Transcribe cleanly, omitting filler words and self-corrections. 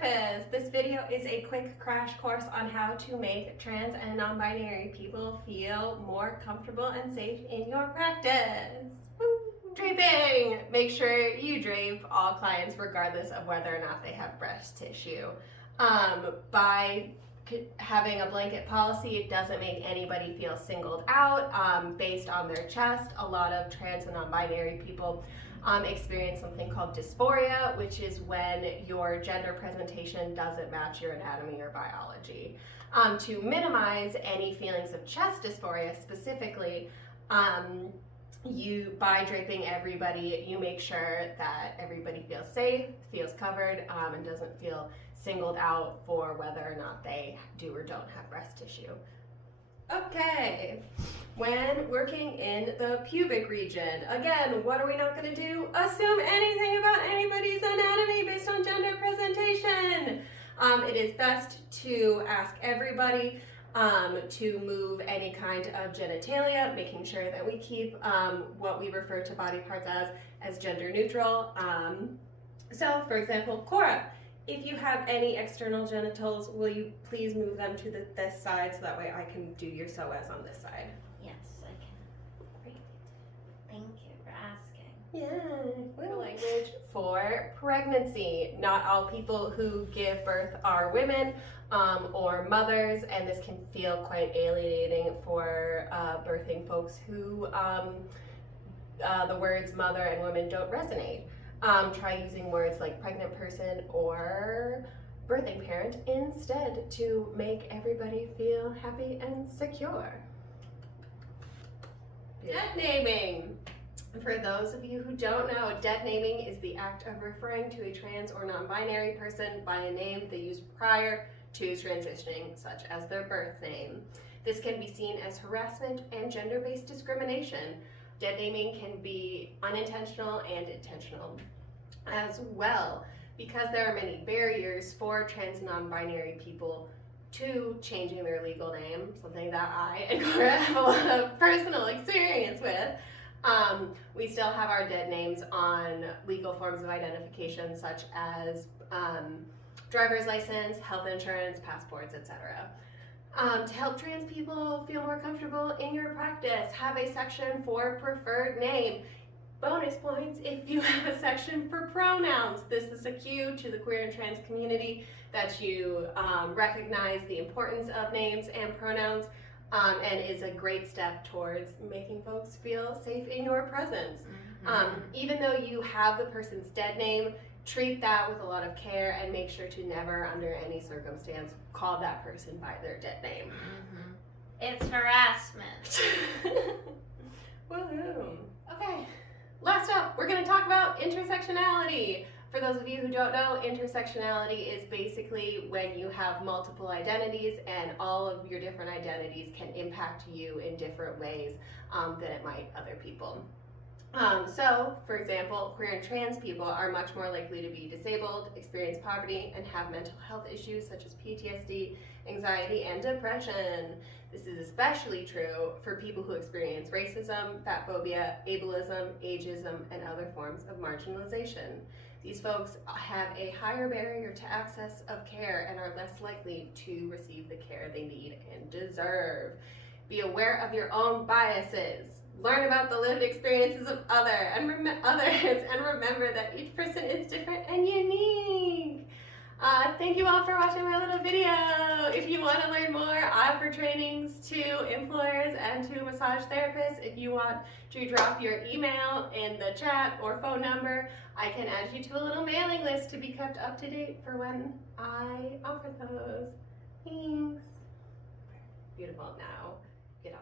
Therapist. This video is a quick crash course on how to make trans and non-binary people feel more comfortable and safe in your practice. Woo. Draping. Make sure you drape all clients regardless of whether or not they have breast tissue. By having a blanket policy, it doesn't make anybody feel singled out based on their chest. A lot of trans and non-binary people experience something called dysphoria, which is when your gender presentation doesn't match your anatomy or biology. To minimize any feelings of chest dysphoria specifically, by draping everybody, you make sure that everybody feels safe, feels covered, and doesn't feel singled out for whether or not they do or don't have breast tissue. Okay, when working in the pubic region, again, what are we not going to do? Assume anything about anybody's anatomy based on gender presentation. It is best to ask everybody to move any kind of genitalia, making sure that we keep what we refer to body parts as gender neutral. So, for example, Cora, if you have any external genitals, will you please move them to this side so that way I can do your psoas on this side? Yes, I can. Great. Thank you for asking. Yeah, language for pregnancy. Not all people who give birth are women or mothers, and this can feel quite alienating for birthing folks who the words mother and women don't resonate. Try using words like pregnant person or birthing parent instead to make everybody feel happy and secure. Dead naming. For those of you who don't know, dead naming is the act of referring to a trans or non-binary person by a name they used prior to transitioning, such as their birth name. This can be seen as harassment and gender-based discrimination. Dead naming can be unintentional and intentional as well, because there are many barriers for trans non-binary people to changing their legal name, something that I and Cora have a lot of personal experience with. We still have our dead names on legal forms of identification such as driver's license, health insurance, passports, etc. To help trans people feel more comfortable in your practice, have a section for preferred name. Bonus points if you have a section for pronouns. This is a cue to the queer and trans community that you recognize the importance of names and pronouns, and is a great step towards making folks feel safe in your presence. Even though you have the person's dead name, treat that with a lot of care and make sure to never, under any circumstance, call that person by their dead name. It's harassment. Woohoo. Okay, last up, we're going to talk about intersectionality. For those of you who don't know, intersectionality is basically when you have multiple identities and all of your different identities can impact you in different ways than it might other people. So, for example, queer and trans people are much more likely to be disabled, experience poverty, and have mental health issues such as PTSD, anxiety, and depression. This is especially true for people who experience racism, fatphobia, ableism, ageism, and other forms of marginalization. These folks have a higher barrier to access of care and are less likely to receive the care they need and deserve. Be aware of your own biases. Learn about the lived experiences of others, and remember that each person is different and unique. Thank you all for watching my little video. If you want to learn more, I offer trainings to employers and to massage therapists. If you want to drop your email in the chat or phone number, I can add you to a little mailing list to be kept up to date for when I offer those. Thanks. Beautiful. Now, get on.